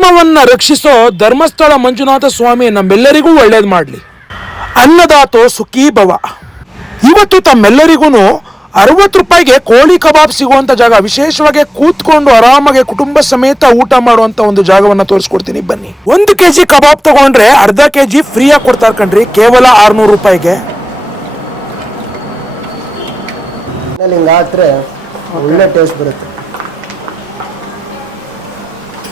ಧರ್ಮವನ್ನ ರಕ್ಷಿಸೋ ಧರ್ಮಸ್ಥಳ ಮಂಜುನಾಥ ಸ್ವಾಮಿ ನಮ್ಮೆಲ್ಲರಿಗೂ ಒಳ್ಳೇದು ಮಾಡಲಿ. ಅನ್ನದಾತೋ ಸುಖೀ ಭವ. ಇವತ್ತು ತಮ್ಮೆಲ್ಲರಿಗೂ 60 ರೂಪಾಯಿಗೆ ಕೋಳಿ ಕಬಾಬ್ ಸಿಗುವಂತ ಜಾಗ, ವಿಶೇಷವಾಗಿ ಕೂತ್ಕೊಂಡು ಆರಾಮಾಗಿ ಕುಟುಂಬ ಸಮೇತ ಊಟ ಮಾಡುವಂತ ಒಂದು ಜಾಗವನ್ನ ತೋರಿಸ್ಕೊಡ್ತೀನಿ, ಬನ್ನಿ. 1 kg ಕಬಾಬ್ ತಗೊಂಡ್ರೆ ಅರ್ಧ kg ಫ್ರೀಯಾಗಿ ಕೊಡ್ತಾರೆ ಕಣ್ರಿ, ಕೇವಲ 600 ರೂಪಾಯಿಗೆ. ಹಿಂಗಾದ್ರೆ ಒಳ್ಳೆ ಟೇಸ್ಟ್ ಬರುತ್ತೆ.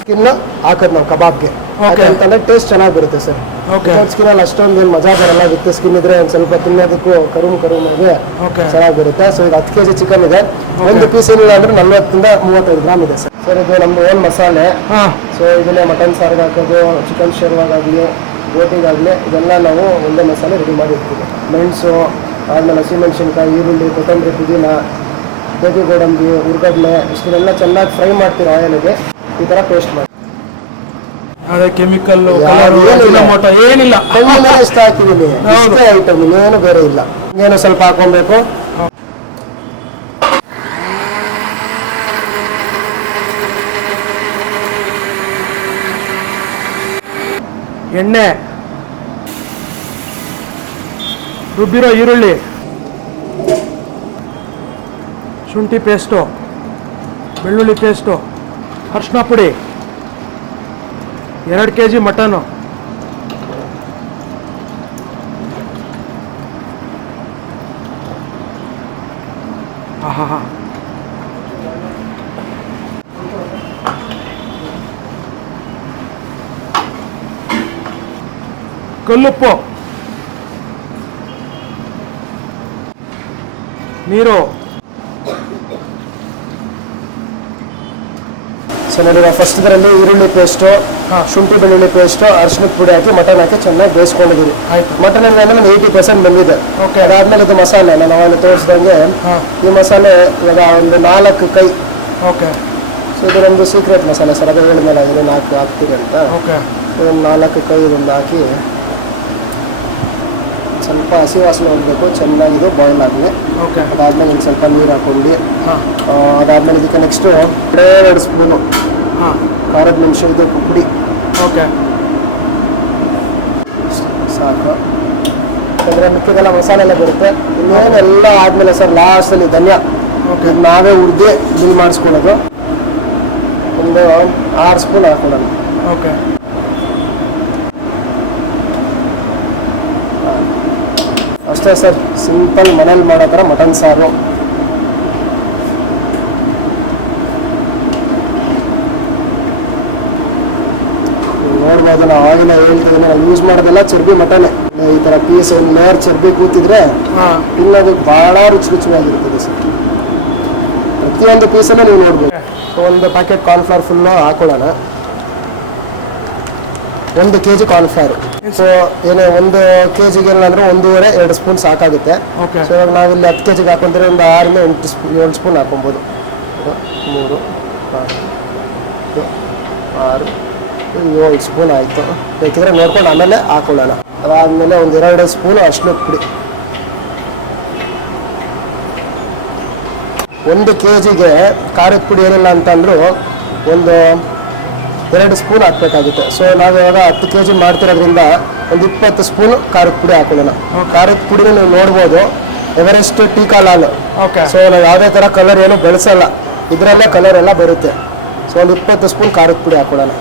ಸ್ಕಿನ್ ಹಾಕೋದು ನಾವು ಕಬಾಬ್ಗೆ ಅಂತಂದ್ರೆ ಟೇಸ್ಟ್ ಚೆನ್ನಾಗಿ ಬರುತ್ತೆ ಸರ್. ಸ್ಕಿನ್ ಅಲ್ಲಿ ಅಷ್ಟೊಂದು ಮಜಾ ಬರಲ್ಲ, ವಿತ್ ಸ್ಕಿನ್ ಇದ್ರೆ ಒಂದ್ ಸ್ವಲ್ಪ ತಿನ್ನೋದಕ್ಕೂ ಕರುಮಾಗಿ ಚೆನ್ನಾಗಿ ಬರುತ್ತೆ. ಸೊ ಈಗ 10 kg ಚಿಕನ್ ಇದೆ, ಒಂದು ಪೀಸ್ ಏನಿಲ್ಲ ಅಂದ್ರೆ 40 ಇಂದ 35 ಗ್ರಾಮ್ ಇದೆ ಸರ್. ಸರ್ ಇದು ನಮ್ದು ಓನ್ ಮಸಾಲೆ. ಸೊ ಇದನ್ನೇ ಮಟನ್ ಸಾರಿಗೆ ಹಾಕೋದು, ಚಿಕನ್ ಶೇರ್ವಾಗಾಗ್ಲಿ, ಬೋಟಿಗಾಗ್ಲಿ, ಇದೆಲ್ಲ ನಾವು ಒಂದೇ ಮಸಾಲೆ ರೆಡಿ ಮಾಡಿ ಇರ್ತೀವಿ. ಮೆಣಸು, ಆದ್ಮೇಲೆ ಹಸಿಮೆಣಸಿನ್ಕಾಯಿ, ಈರುಳ್ಳಿ, ಕೊತ್ತಂಬರಿ, ಪುದೀನ, ಬೇಬಿ ಗೋಡಂಬಿ, ಉರ್ಗಡ್ಲೆ, ಇಷ್ಟನ್ನೆಲ್ಲ ಚೆನ್ನಾಗಿ ಫ್ರೈ ಮಾಡ್ತೀವಿ ಆಯಿಲ್ಗೆ. ಈ ತರ ಪೇಸ್ಟ್ ಮಾಡಿ ಕೆಮಿಕಲ್ ಏನಿಲ್ಲ, ಇಷ್ಟ ಹಾಕಿದೀನಿ, ಇಷ್ಟೇ ಐಟಮ್, ಇನ್ನೇನು ಬೇರೆ ಇಲ್ಲ. ಏನು ಸ್ವಲ್ಪ ಹಾಕೊಬೇಕು. ಎಣ್ಣೆ, ರುಬ್ಬಿರೋ ಈರುಳ್ಳಿ, ಶುಂಠಿ ಪೇಸ್ಟು, ಬೆಳ್ಳುಳ್ಳಿ ಪೇಸ್ಟು, ಅರಿಶಿನ ಪುಡಿ, 2 kg ಮಟನು, ಕಲ್ಲುಪ್ಪು, ನೀರು. ಸೊ ನೋಡಿ, ಫಸ್ಟ್ ಇದರಲ್ಲಿ ಈರುಳ್ಳಿ ಪೇಸ್ಟು, ಶುಂಠಿ ಬೆಳ್ಳುಳ್ಳಿ ಪೇಸ್ಟು, ಅರಿಶಿನದ ಪುಡಿ ಹಾಕಿ ಮಟನ್ ಹಾಕಿ ಚೆನ್ನಾಗಿ ಬೇಯಿಸ್ಕೊಂಡಿದ್ದೀವಿ. ಮಟನ್ ಅಂದ್ರೆ 80% ಬಂದಿದೆ. ಅದಾದ್ಮೇಲೆ ಇದು ಮಸಾಲೆ ನಾನು ಅವಾಗ ತೋರಿಸಿದಂಗೆ ಈ ಮಸಾಲೆ ಇವಾಗ ಒಂದು 4 ಕೈ. ಸೊ ಇದು ನಮ್ದು ಸೀಕ್ರೆಟ್ ಮಸಾಲೆ ಸರ್, ಅದು ಹೇಳಿದ್ಮೇಲೆ ಇದನ್ನು ಹಾಕ್ತೀವಿ ಅಂತ. ಒಂದು 4 ಕೈ ಇದೊಂದು ಹಾಕಿ ಸ್ವಲ್ಪ ಹಸಿ ವಾಸನೆ ಹೋಗಬೇಕು, ಚೆನ್ನಾಗಿದು ಬಾಯ್ಲ್ ಆಗಲಿ. ಅದಾದ್ಮೇಲೆ ಒಂದು ಸ್ವಲ್ಪ ನೀರು ಹಾಕೊಂಡು, ಅದಾದ್ಮೇಲೆ ಇದಕ್ಕೆ ನೆಕ್ಸ್ಟು 2 ಸ್ಪೂನು ಖಾರದ ಮೆಣಸು ಇದು ಪುಡಿ ಸಾಕು. ಯಾಕಂದರೆ ಮಿಕ್ಕಿದೆಲ್ಲ ಮಸಾಲೆ ಎಲ್ಲ ಬರುತ್ತೆ. ಇನ್ನೇನೆಲ್ಲ ಆದಮೇಲೆ ಸರ್ ಲಾಸ್ಟಲ್ಲಿ ಧನಿಯಾ ನಾವೇ ಹುರಿದು ಬಿಲ್ ಮಾಡಿಸ್ಕೊಳ್ಳೋದು, ಒಂದು 6 ಸ್ಪೂನ್ ಹಾಕೊಳ್ಳೋಣ. ಅಷ್ಟೇ ಸರ್, ಸಿಂಪಲ್ ಮನೇಲಿ ಮಾಡೋ ಥರ ಮಟನ್ ಸಾರು. ನೋಡ್ಬೋದು, ನಾವು ಆಗಿನ ಹೇಳ್ತಿದ್ದೀನಿ, ನಾವು ಯೂಸ್ ಮಾಡೋದೆಲ್ಲ ಚರ್ಬಿ ಮಟನೆ. ಈ ಥರ ಪೀಸ್ ಒಂದು ಲೇಯರ್ ಚರ್ಬಿ ಕೂತಿದ್ರೆ ತಿನ್ನೋದಕ್ಕೆ ಭಾಳ ರುಚಿಯಾಗಿರ್ತದೆ ಸರ್. ಪ್ರತಿಯೊಂದು ಪೀಸನ್ನು ನೀವು ನೋಡ್ಬೋದು. ಒಂದು ಪ್ಯಾಕೆಟ್ ಕಾರ್ನ್ಫ್ಲವರ್ ಫುಲ್ಲು ಹಾಕೊಳ್ಳೋಣ. 1 kg ಕಾರ್ನ್ಫ್ಲವರ್. ಸೊ ಏನೇ 1 kgಗೆ ಅಂದ್ರೆ 1.5-2 ಸ್ಪೂನ್ ಸಾಕಾಗುತ್ತೆ. ಸೊ ಇವಾಗ ನಾವಿಲ್ಲಿ 10 kgಗೆ ಹಾಕೊಂಡ್ರೆ ಒಂದು 6-7 ಸ್ಪೂನ್ ಹಾಕೊಬೋದು. 3, 4, 5, 7 ಸ್ಪೂನ್ ಆಯಿತು. ಬೇಕಿದ್ರೆ ನೋಡ್ಕೊಂಡು ಆಮೇಲೆ ಹಾಕೊಳ್ಳೋಣ. ಅದಾದಮೇಲೆ ಒಂದು 2 ಸ್ಪೂನು ಅರಿಶಿನದ ಪುಡಿ. 1 kgಗೆ ಖಾರದ ಪುಡಿ ಏನಿಲ್ಲ ಅಂತಂದ್ರು ಒಂದು 2 ಸ್ಪೂನ್ ಹಾಕಬೇಕಾಗುತ್ತೆ. ಸೊ ನಾವು ಇವಾಗ 10 kg ಮಾಡ್ತಿರೋದ್ರಿಂದ ಒಂದು 20 ಸ್ಪೂನ್ ಖಾರದ ಪುಡಿ ಹಾಕೊಳ್ಳೋಣ. ಖಾರದ ಪುಡಿನ ನೀವು ನೋಡ್ಬೋದು, ಎವರೆಸ್ಟ್ ಟೀಕಾ ಲಾಲ್. ಸೊ ನಾವು ಯಾವುದೇ ಥರ ಕಲರ್ ಏನು ಬೆಳೆಸಲ್ಲ, ಇದರಲ್ಲೇ ಕಲರ್ ಎಲ್ಲ ಬರುತ್ತೆ. ಸೊ ಒಂದು 20 ಸ್ಪೂನ್ ಖಾರದ ಪುಡಿ ಹಾಕೊಳ್ಳೋಣ.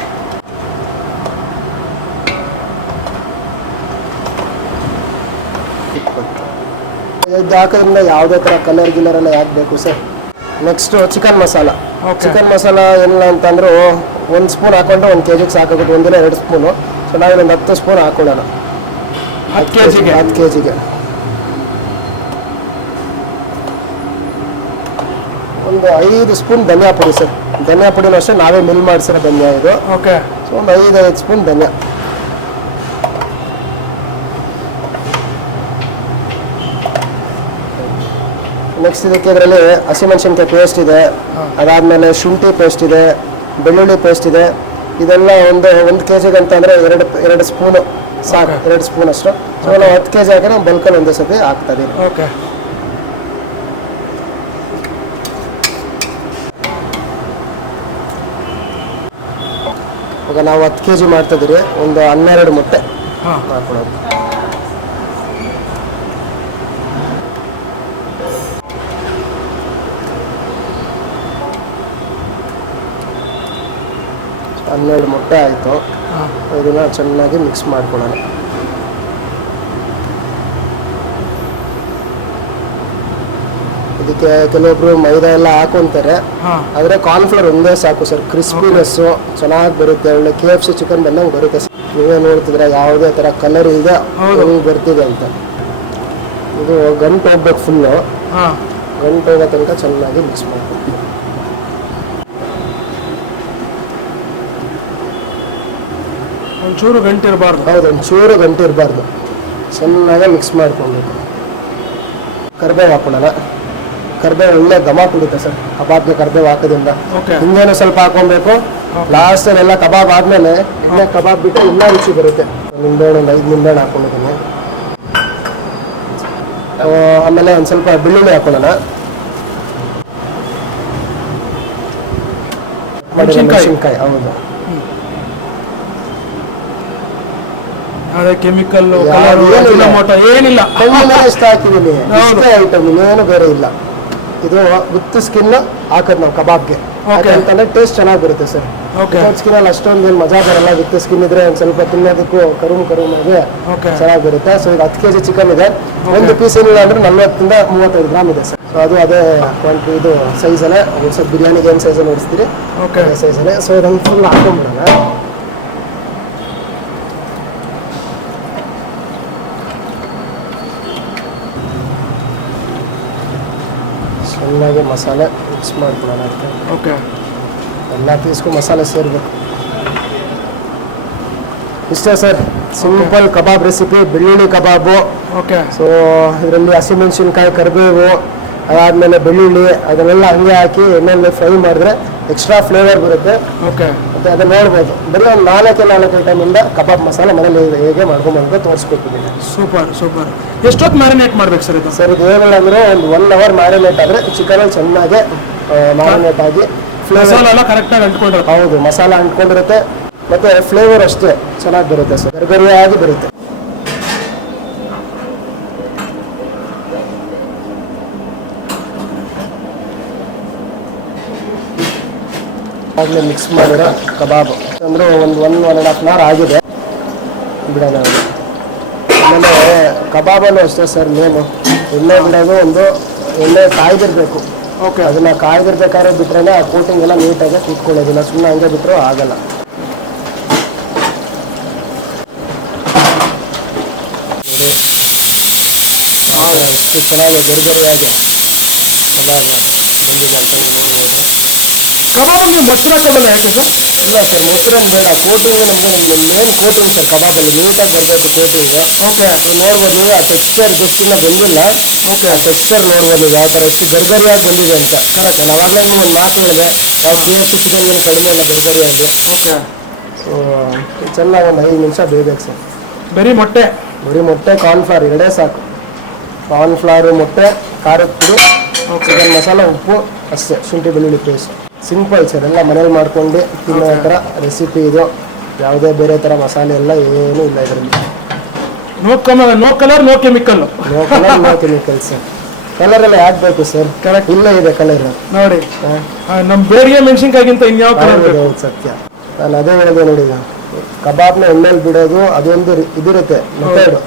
ಇದು ಹಾಕೋದ್ರಿಂದ ಯಾವುದೇ ಥರ ಕಲರ್ ಗಿಲ್ಲರೆಲ್ಲ ಯಾಕೆ ಬೇಕು sir. Next chicken masala. Chicken masala ಏನಿಲ್ಲ ಅಂತಂದ್ರು 1 ಸ್ಪೂನ್ ಹಾಕೊಂಡ್ರೆ 1 kgಗೆ ಸಾಕಾಗುತ್ತೆ, 1-2 ಸ್ಪೂನು. ಸೊ ನಾವಿಲ್ಲೊಂದು 10 ಸ್ಪೂನ್ ಹಾಕೊಳ್ಳೋಣ 10 kgಗೆ. ಒಂದು 5 ಸ್ಪೂನ್ ಧನಿಯಾ ಪುಡಿ ಸರ್. ಧನಿಯಾ ಪುಡಿನೂ ಅಷ್ಟೇ ನಾವೇ ಮಿಲ್ ಮಾಡಿಸಿರೋ ಧನಿಯಾ ಇದು. ಸೊ ಒಂದು 5 ಸ್ಪೂನ್ ಧನಿಯಾ. ನೆಕ್ಸ್ಟ್ ಇದಕ್ಕೆ ಇದರಲ್ಲಿ ಹಸಿಮೆಣಸಿನ್ಕಾಯಿ ಪೇಸ್ಟ್ ಇದೆ, ಅದಾದಮೇಲೆ ಶುಂಠಿ ಪೇಸ್ಟ್ ಇದೆ, ಬೆಳ್ಳುಳ್ಳಿ ಪೇಸ್ಟ್ ಇದೆ. ಇದೆಲ್ಲ ಒಂದು 1 kgಗೆ ಅಂತ ಅಂದರೆ 2 ಸ್ಪೂನು ಸಾಕು, 2 ಸ್ಪೂನ್ ಅಷ್ಟು. ಸೊ ನಾವು 10 kg ಹಾಕಿ ನಾವು ಬಲ್ಕಲ್ಲಿ ಒಂದೇ ಸತಿ ಹಾಕ್ತಾ ಇದೀವಿ. ಇವಾಗ ನಾವು 10 kg ಮಾಡ್ತಿದ್ದೀರಿ, ಒಂದು 12 ಮೊಟ್ಟೆ ಮಾಡ್ಕೊಡೋದು. ಹನ್ನೆರಡು ಮೊಟ್ಟೆ ಆಯಿತು. ಇದನ್ನು ಚೆನ್ನಾಗಿ ಮಿಕ್ಸ್ ಮಾಡ್ಕೊಳ್ಳೋಣ. ಇದಕ್ಕೆ ಕೆಲವೊಬ್ರು ಮೈದಾ ಎಲ್ಲ ಹಾಕೊಂತಾರೆ, ಆದರೆ ಕಾರ್ನ್ಫ್ಲವರ್ ಒಂದೇ ಸಾಕು ಸರ್. ಕ್ರಿಸ್ಪಿನೆಸ್ಸು ಚೆನ್ನಾಗಿ ಬರುತ್ತೆ, ಒಳ್ಳೆ KFC ಚಿಕನ್ ಬಂದಂಗೆ ಬರುತ್ತೆ ಸರ್. ನೀವೇ ನೋಡ್ತಿದ್ರೆ ಯಾವುದೇ ಥರ ಕಲರ್ ಇದೆ ಹೆಂಗೆ ಬರ್ತಿದೆ ಅಂತ. ಇದು ಗಂಟು ಹೋಗ್ಬೇಕು ಫುಲ್ಲು, ಗಂಟು ಹೋಗೋ ತನಕ ಚೆನ್ನಾಗಿ ಮಿಕ್ಸ್ ಮಾಡ್ಬೇಕು. ಒಂಚೂರು ಗಂಟು ಇರಬಾರ್ದು. ಹೌದು, ಒಂಚೂರು ಗಂಟು ಇರಬಾರ್ದು. ಚೆನ್ನಾಗಿ ಮಿಕ್ಸ್ ಮಾಡ್ಕೊಳ್ಬೇಕು. ಕರಿಬೇವು ಹಾಕೊಳ್ಳೋಣ. ಕರಿಬೇವು ಒಳ್ಳೆ ಘಮ ಕೊಡುತ್ತೆ ಸರ್ ಕಬಾಬ್ಗೆ ಕರಿಬೇವು ಹಾಕೋದ್ರಿಂದ. ಹಿಂಗೇನು ಸ್ವಲ್ಪ ಹಾಕೊಬೇಕು. ಲಾಸ್ಟಲ್ಲಿ ಎಲ್ಲ ಕಬಾಬ್ ಆದಮೇಲೆ ಇನ್ನೇ ಕಬಾಬ್ ಬಿಟ್ಟು ಇನ್ನೂ ರುಚಿ ಬರುತ್ತೆ. ನಿಂಬೆಹಣ್ಣು ಒಂದು 5 ನಿಂಬೆಹಣ್ಣು ಹಾಕೊಂಡಿದ್ದೀನಿ. ಆಮೇಲೆ ಒಂದು ಸ್ವಲ್ಪ ಬೆಳ್ಳುಳ್ಳಿ ಹಾಕೊಳ್ಳೋಣ. ಮೆಣಸಿನ್ಕಾಯಿ. ಹೌದು, ಅದೇ ಕೆಮಿಕಲ್ ಏನಿಲ್ಲ, ಇಷ್ಟ ಹಾಕಿದ್ದೀನಿ. ಇಷ್ಟೇ ಐಟಮ್, ಇನ್ನೇನು ಬೇರೆ ಇಲ್ಲ. ಇದು ವಿತ್ ಸ್ಕಿನ್ ಹಾಕೋದು ನಾವು ಕಬಾಬ್ಗೆ, ಅಂತಂದ್ರೆ ಟೇಸ್ಟ್ ಚೆನ್ನಾಗಿ ಬರುತ್ತೆ ಸರ್. ವಿತೌಟ್ ಸ್ಕಿನ್ ಅಲ್ಲಿ ಅಷ್ಟೊಂದು ಮಜಾ ಬರಲ್ಲ. ವಿತ್ ಸ್ಕಿನ್ ಇದ್ರೆ ಒಂದು ಸ್ವಲ್ಪ ತಿನ್ನೋದಕ್ಕೂ ಕರುಮಾಗಿ ಚೆನ್ನಾಗಿ ಬರುತ್ತೆ. ಸೊ ಇದು 10 kg ಚಿಕನ್ ಇದೆ. ಒಂದು ಪೀಸ್ ಏನಿಲ್ಲ ಅಂದ್ರೆ 40 ಇಂದ 35 ಗ್ರಾಮ್ ಇದೆ ಸರ್. ಸೊ ಅದು ಅದೇ ಕ್ವಾಂಟಿಟಿ, ಇದು ಸೈಜಲ್ಲೇ. ಸ್ವಲ್ಪ ಬಿರಿಯಾನಿಗೆ ಏನು ಸೈಜಲ್ಲಿ ಓಡಿಸ್ತೀರಿ ಸೈಜಲ್ಲೇ. ಸೊ ಇದನ್ನು ಫುಲ್ ಹಾಕೊಂಡ್ಬಿಡೋಣ. ಚೆನ್ನಾಗಿ ಮಸಾಲೆ ಮಿಕ್ಸ್ ಮಾಡ್ಕೊಳ್ಳೋಣ. ಓಕೆ, ಎಲ್ಲ ಪೀಸ್ಗೂ ಮಸಾಲೆ ಸೇರಬೇಕು. ಇಷ್ಟೇ ಸರ್, ಸಿಂಪಲ್ ಕಬಾಬ್ ರೆಸಿಪಿ, ಬೆಳ್ಳುಳ್ಳಿ ಕಬಾಬು. ಓಕೆ. ಸೊ ಇದರಲ್ಲಿ ಹಸಿಮೆಣಸಿನ್ಕಾಯಿ, ಕರಿಬೇವು, ಅದಾದಮೇಲೆ ಬೆಳ್ಳುಳ್ಳಿ ಅದನ್ನೆಲ್ಲ ಹಂಗೆ ಹಾಕಿ ಎಣ್ಣೆಯಲ್ಲಿ ಫ್ರೈ ಮಾಡಿದ್ರೆ ಎಕ್ಸ್ಟ್ರಾ ಫ್ಲೇವರ್ ಬರುತ್ತೆ. ಓಕೆ. ಮತ್ತು ಅದನ್ನು ನೋಡ್ಬೋದು. ಬರೀ ಒಂದು 4 ಐಟಮಿಂದ ಕಬಾಬ್ ಮಸಾಲೆ ಮನೇಲಿ ಹೇಗೆ ಮಾಡ್ಕೊಂಬಂದು ತೋರಿಸ್ಕೊಟ್ಟಿದ್ದೀನಿ. ಸೂಪರ್. ಎಷ್ಟೊತ್ತು ಮ್ಯಾರಿನೇಟ್ ಮಾಡ್ಬೇಕು ಸರ್ ಇದು? ಸರ್ ಇದು ಏನಿಲ್ಲ ಅಂದರೆ ಒಂದು 1 hour ಮ್ಯಾರಿನೇಟ್ ಆದರೆ ಚಿಕನಲ್ಲಿ ಚೆನ್ನಾಗಿ ಮ್ಯಾರಿನೇಟ್ ಆಗಿ ಮಸಾಲೆ ಎಲ್ಲ ಕರೆಕ್ಟಾಗಿ ಅಂಟ್ಕೊಂಡಿರುತ್ತೆ. ಹೌದು, ಮಸಾಲ ಅಂಟ್ಕೊಂಡಿರುತ್ತೆ. ಮತ್ತು ಫ್ಲೇವರ್ ಅಷ್ಟೇ ಚೆನ್ನಾಗಿ ಬರುತ್ತೆ ಸರ್, ಗರಿಗರಿಯಾಗಿ ಬರುತ್ತೆ. ಆಗಲೇ ಮಿಕ್ಸ್ ಮಾಡಿರೋ ಕಬಾಬು ಅಂದರೆ ಒಂದು 1.5 hour ಆಗಿದೆ, ಬಿಡೋಣ. ಆಮೇಲೆ ಕಬಾಬಲ್ಲೂ ಅಷ್ಟೇ ಸರ್, ನೇಮು ಎಣ್ಣೆ ಬಿಡೋದು, ಒಂದು ಎಣ್ಣೆ ಕಾಯ್ದಿರಬೇಕು. ಓಕೆ. ಅದನ್ನು ಕಾಯ್ದಿರ್ಬೇಕಾದ್ರೆ ಬಿಟ್ರೆ ಆ ಕೋಟಿಂಗ್ ಎಲ್ಲ ನೀಟಾಗಿ ಕೂತ್ಕೊಳ್ಳೋದಿಲ್ಲ. ಸುಮ್ಮನೆ ಹಂಗೆ ಬಿಟ್ಟರು ಆಗಲ್ಲ. ಎಷ್ಟು ಚೆನ್ನಾಗಿ ಗರಿಗರಿಯಾಗಿ ಕಬಾಬ್ಗೆ ಮೊಸರು ಹಾಕೋದಲ್ಲ ಹೇಗೆ ಸರ್? ಇಲ್ಲ ಸರ್, ಮೊಸರೇನು ಬೇಡ. ಕೋಟಿಂಗ್ ನಮಗೆ ಮೇನ್ ಕೋಟಿಂಗ್ ಸರ್ ಕಬಾಬಲ್ಲಿ ನೀಟಾಗಿ ಬರಬೇಕು ಕೋಟಿಂಗು. ಓಕೆ. ನೋಡ್ಬೋದು ನೀವು, ಆ ಟೆಕ್ಸ್ಚರ್ ಜಸ್ಟ್ ಇನ್ನೂ ಬಂದಿಲ್ಲ. ಓಕೆ, ಟೆಕ್ಸ್ಚರ್ ನೋಡ್ಬೋದು ಈಗ ಯಾವ ಥರ ಎಷ್ಟು ಗರಿಗರಿಯಾಗಿ ಬಂದಿದೆ ಅಂತ. ಕರೆಕ್ಟ್. ಅವಾಗಲೇ ನೀವು ಒಂದು ಮಾತು ಹೇಳಿದೆ, ನಾವು KFC ಚಿಕನ್ ಏನು ಕಡಿಮೆ ಇಲ್ಲ ಗರಿಗರಿಯಾಗಿ. ಓಕೆ. ಸೊ ಚೆನ್ನಾಗಿ ಒಂದು 5 ನಿಮಿಷ ಬೇಯಬೇಕು ಸರ್. ಬರೀ ಮೊಟ್ಟೆ ಕಾರ್ನ್ಫ್ಲವರ್ ಎರಡೇ ಸಾಕು. ಕಾರ್ನ್ಫ್ಲವರು, ಮೊಟ್ಟೆ, ಖಾರದ ಪುಡಿ, ಚಿಕನ್ ಮಸಾಲ, ಉಪ್ಪು ಅಷ್ಟೇ. ಶುಂಠಿ ಬೆಳ್ಳುಳ್ಳಿ ಪೇಸ್ಟ್. ಸಿಂಪಲ್ ಸರ್, ಎಲ್ಲ ಮನೇಲಿ ಮಾಡ್ಕೊಂಡು ತಿನ್ನೋ ಥರ ರೆಸಿಪಿ ಇದು. ಯಾವುದೇ ಬೇರೆ ಥರ ಮಸಾಲೆ ಎಲ್ಲ ಏನೂ ಇಲ್ಲ ಇದರಲ್ಲಿ. No colour, no chemical. No colour, no chemical sir. Colour ಎಲ್ಲ ಯಾಕೆ ಬೇಕು ಸರ್? ಕರೆಕ್ಟ್, ಇಲ್ಲ ಇದೆ ಕಲರ್ ನೋಡಿ. ನಮ್ಮ ಬೇಡಿಗೆ ಮೆಣಸಿನ್ಕಾಯಿಗಿಂತ ಇನ್ಯಾವ ಕಲರ್? ಹೌದು, ಸತ್ಯ. ನಾನು ಅದೇ ಹೇಳಿದೆ ನೋಡಿ, ಈಗ ಕಬಾಬ್ನ ಎಣ್ಣೆಲಿ ಬಿಡೋದು ಅದೊಂದು ಇದಿರುತ್ತೆ ಮೆಥಡ್.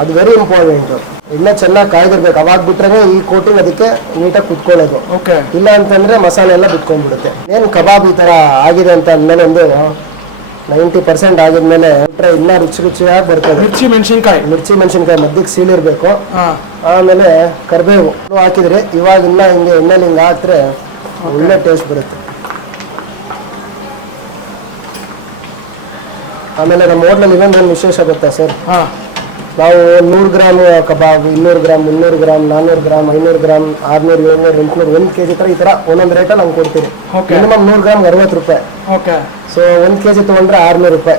ಅದು ವೆರಿ ಇಂಪಾರ್ಟೆಂಟು. ಎಣ್ಣೆ ಚೆನ್ನಾಗಿ ಕಾಯ್ದಿರ್ಬೇಕು, ಅವಾಗ ಬಿಟ್ರೆ ಈ ಕೋಟಿಂಗ್ ಅದಕ್ಕೆ ನೀಟಾಗಿ ಕುತ್ಕೊಳ್ಳೋದು. ಓಕೆ. ಇಲ್ಲ ಅಂತಂದ್ರೆ ಮಸಾಲೆ ಎಲ್ಲ ಬಿಟ್ಕೊಂಡ್ಬಿಡುತ್ತೆ. ಏನು ಕಬಾಬ್ ಈ ಥರ ಆಗಿದೆ ಅಂತ ಅಂದಮೇಲೆ ಒಂದು 90% ಆಗಿದ್ಮೇಲೆ ಇನ್ನೂ ರುಚಿಯಾಗಿ ಬರ್ತದೆ. ಮಿರ್ಚಿ ಮೆಣಸಿನ್ಕಾಯಿ ಮಧ್ಯಕ್ಕೆ ಸೀಳಿರ್ಬೇಕು. ಆಮೇಲೆ ಕರಿಬೇವು ಹಾಕಿದ್ರೆ ಇವಾಗ ಇನ್ನೂ ಹಿಂಗೆ ಎಣ್ಣೆಲಿ ಹಿಂಗೆ ಹಾಕಿದ್ರೆ ಒಳ್ಳೆ ಟೇಸ್ಟ್ ಬರುತ್ತೆ. ಆಮೇಲೆ ನಮ್ಮ ಹೋಟ್ಲಲ್ಲಿ ಇನ್ನೊಂದು ವಿಶೇಷ ಗೊತ್ತಾ ಸರ್? ನಾವು 100 ಗ್ರಾಮ್ ಕಬಾಬ್, 200 gram, 300 gram, 400 gram, 500 gram, 600, 700, 800, 1 kg ಥರ ಈ ಥರ ಒಂದೊಂದು ರೇಟಲ್ಲಿ ನಾವು ಕೊಡ್ತೀವಿ. ಮಿನಿಮಮ್ 100 ಗ್ರಾಮ್ 60 ರೂಪಾಯಿ. ಓಕೆ. ಸೊ 1 kg ತೊಗೊಂಡ್ರೆ 600 ರೂಪಾಯಿ.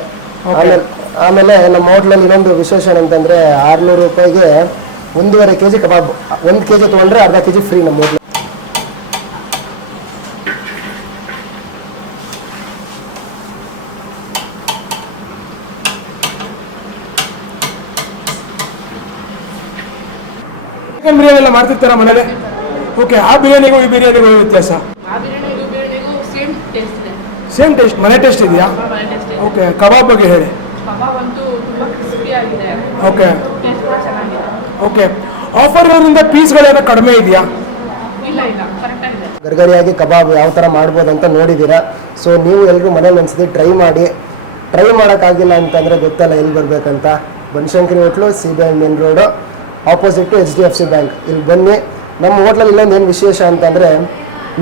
ಆಮೇಲೆ ನಮ್ಮ ಹೋಟ್ಲಲ್ಲಿ ಇನ್ನೊಂದು ವಿಶೇಷ ಏನಂತಂದರೆ 600 ರೂಪಾಯಿಗೆ 1.5 kg ಕಬಾಬ್. 1 kg ತೊಗೊಂಡ್ರೆ ಅರ್ಧ kg ಫ್ರೀ ನಮ್ಮ ಹೋಟ್ಲಲ್ಲಿ. ಚಿಕನ್ ಬಿರಿಯಾನಿ ಎಲ್ಲ ಮಾಡ್ತಿರ್ತಾರ ಮನೇಲಿ? ಓಕೆ, ಆ ಬಿರಿಯಾನಿಗೂ ಈ ಬಿರಿಯಾನಿಗೂ ಏನು ವ್ಯತ್ಯಾಸ? ಸೇಮ್ ಟೇಸ್ಟ್ ಇದೆ. ಸೇಮ್ ಟೇಸ್ಟ್, ಮನೆ ಟೇಸ್ಟ್ ಇದೆಯಾ? ಮನೆ ಟೇಸ್ಟ್ ಇದೆ. ಓಕೆ, ಕಬಾಬ್ ಬಗ್ಗೆ ಹೇಳಿ. ಕಬಾಬ್ ಅಂತೂ ತುಂಬ ಕ್ರಿಸ್ಪಿ ಆಗಿದೆ. ಓಕೆ ಟೇಸ್ಟ್ ಕೂಡ ಚೆನ್ನಾಗಿದೆ. ಓಕೆ, ಆಫರ್ ಇರೋದ್ರಿಂದ ಪೀಸ್ಗಳೇನೋ ಕಡಿಮೆ ಇದೆಯಾ? ಇಲ್ಲ ಕರೆಕ್ಟ್ ಆಗಿದೆ. ಗರ್ಗರಿಯಾಗಿ ಕಬಾಬ್ ಯಾವ ಥರ ಮಾಡ್ಬೋದು ಅಂತ ನೋಡಿದ್ದೀರಾ. ಸೊ ನೀವು ಎಲ್ಲರೂ ಮನೇಲಿ ಒಂದ್ಸತಿ ಟ್ರೈ ಮಾಡಿ. ಟ್ರೈ ಮಾಡೋಕ್ಕಾಗಿಲ್ಲ ಅಂತಂದರೆ ಗೊತ್ತಲ್ಲ ಎಲ್ಲಿ ಬರಬೇಕಂತ. Banashankari hotel, CBI main road, opposite HDFC bank. ಇಲ್ಲಿ ಬನ್ನಿ. ನಮ್ಮ ಹೋಟ್ಲಲ್ಲಿ ಇನ್ನೊಂದು ಏನು ವಿಶೇಷ ಅಂತಂದರೆ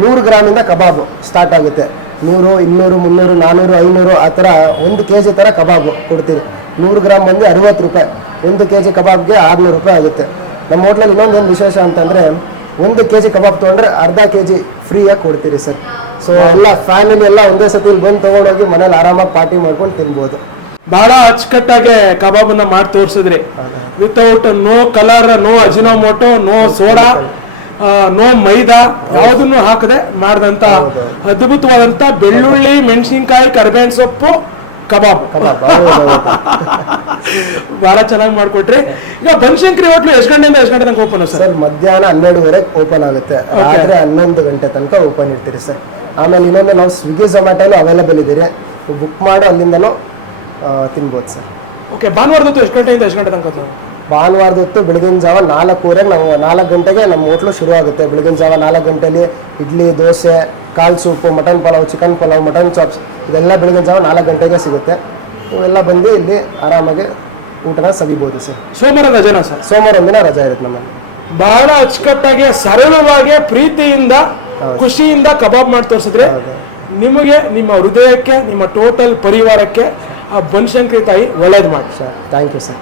100 ಗ್ರಾಮಿಂದ ಕಬಾಬು ಸ್ಟಾರ್ಟ್ ಆಗುತ್ತೆ. 100, 200, 300, 400, 500 ಆ ಥರ 1 kg ಥರ ಕಬಾಬು ಕೊಡ್ತೀವಿ. 100 ಗ್ರಾಮ್ ಬಂದು 60 ರೂಪಾಯಿ. 1 kg ಕಬಾಬ್ಗೆ 600 ರೂಪಾಯಿ ಆಗುತ್ತೆ. ನಮ್ಮ ಹೋಟ್ಲಲ್ಲಿ ಇನ್ನೊಂದು ಏನು ವಿಶೇಷ ಅಂತಂದರೆ 1 kg ಕಬಾಬ್ ತೊಗೊಂಡ್ರೆ ಅರ್ಧ kg ಫ್ರೀಯಾಗಿ ಕೊಡ್ತೀರಿ ಸರ್. ಸೊ ಎಲ್ಲ ಫ್ಯಾಮಿಲಿ ಎಲ್ಲ ಒಂದೇ ಸತಿ ಇಲ್ಲಿ ಬಂದು ತೊಗೊಂಡೋಗಿ ಮನೇಲಿ ಆರಾಮಾಗಿ ಪಾರ್ಟಿ ಮಾಡ್ಕೊಂಡು ತಿನ್ಬೋದು. ಬಹಳ ಅಚ್ಚುಕಟ್ಟಾಗಿ ಕಬಾಬನ್ನ ಮಾಡಿ ತೋರಿಸಿದ್ರಿ. Without no colour, no Ajinomoto, no soda, no maida, ಯಾವುದನ್ನು ಹಾಕದೆ ಮಾಡಿದಂತ ಅದ್ಭುತವಾದಂತ ಬೆಳ್ಳುಳ್ಳಿ, ಮೆಣಸಿನ್ಕಾಯಿ, ಕರಿಬೇವಿನ ಸೊಪ್ಪು ಕಬಾಬ್ ಬಹಳ ಚೆನ್ನಾಗಿ ಮಾಡ್ಕೊಟ್ರಿ. ಈಗ ಬನಶಂಕರಿ ಹೋಟ್ಲು ಎಷ್ಟು ಗಂಟೆಯಿಂದ ಎಷ್ಟು ಗಂಟೆ ತನಕ ಓಪನ್ ಸರ್? ಮಧ್ಯಾಹ್ನ 12:30 ಓಪನ್ ಆಗುತ್ತೆ. ರಾತ್ರಿ 11 ಗಂಟೆ ತನಕ ಓಪನ್ ಇರ್ತೀರಿ ಸರ್. ಆಮೇಲೆ ಇನ್ನೊಂದು ನಾವು ಸ್ವಿಗ್ಗಿ ಝೊಮ್ಯಾಟೋನು ಅವೈಲೇಬಲ್ ಇದ್ದೀರಿ. ಬುಕ್ ಮಾಡಿ ಅಲ್ಲಿಂದನೂ ತಿನ್ಬೋದು ಸರ್. ಓಕೆ, ಭಾನುವಾರದ ಹೊತ್ತು ಎಷ್ಟು ಗಂಟೆಯಿಂದ ಎಷ್ಟು ಗಂಟೆ ತನಕ? ಭಾನುವಾರದ ಹೊತ್ತು ಬೆಳಗಿನ ಜಾವ 4:15 ನಾವು 4 ಗಂಟೆಗೆ ನಮ್ಮ ಹೋಟ್ಲು ಶುರು ಆಗುತ್ತೆ. ಬೆಳಗಿನ ಜಾವ 4 ಗಂಟೆಲಿ ಇಡ್ಲಿ, ದೋಸೆ, ಕಾಲ್ soup, mutton pulao, chicken pulao, mutton chops ಇದೆಲ್ಲ ಬೆಳಗಿನ ಜಾವ 4 ಗಂಟೆಗೆ ಸಿಗುತ್ತೆ. ನೀವೆಲ್ಲ ಬಂದು ಇಲ್ಲಿ ಆರಾಮಾಗಿ ಊಟನ ಸವಿಬೋದು ಸರ್. ಸೋಮವಾರ ರಜೆನಾ ಸರ್? ಸೋಮವಾರ ಒಂದಿನ ರಜಾ ಇರುತ್ತೆ ನಮ್ಮಲ್ಲಿ. ಬಹಳ ಅಚ್ಚುಕಟ್ಟಾಗಿ ಸರಳವಾಗಿ ಪ್ರೀತಿಯಿಂದ ಖುಷಿಯಿಂದ ಕಬಾಬ್ ಮಾಡಿ ತೋರಿಸಿದ್ರೆ ನಿಮಗೆ, ನಿಮ್ಮ ಹೃದಯಕ್ಕೆ, ನಿಮ್ಮ ಟೋಟಲ್ ಪರಿವಾರಕ್ಕೆ ಆ ಬನಶಂಕರಿ ತಾಯಿ ಒಳ್ಳೇದು ಮಾಡಿ ಸರ್. Thank you sir.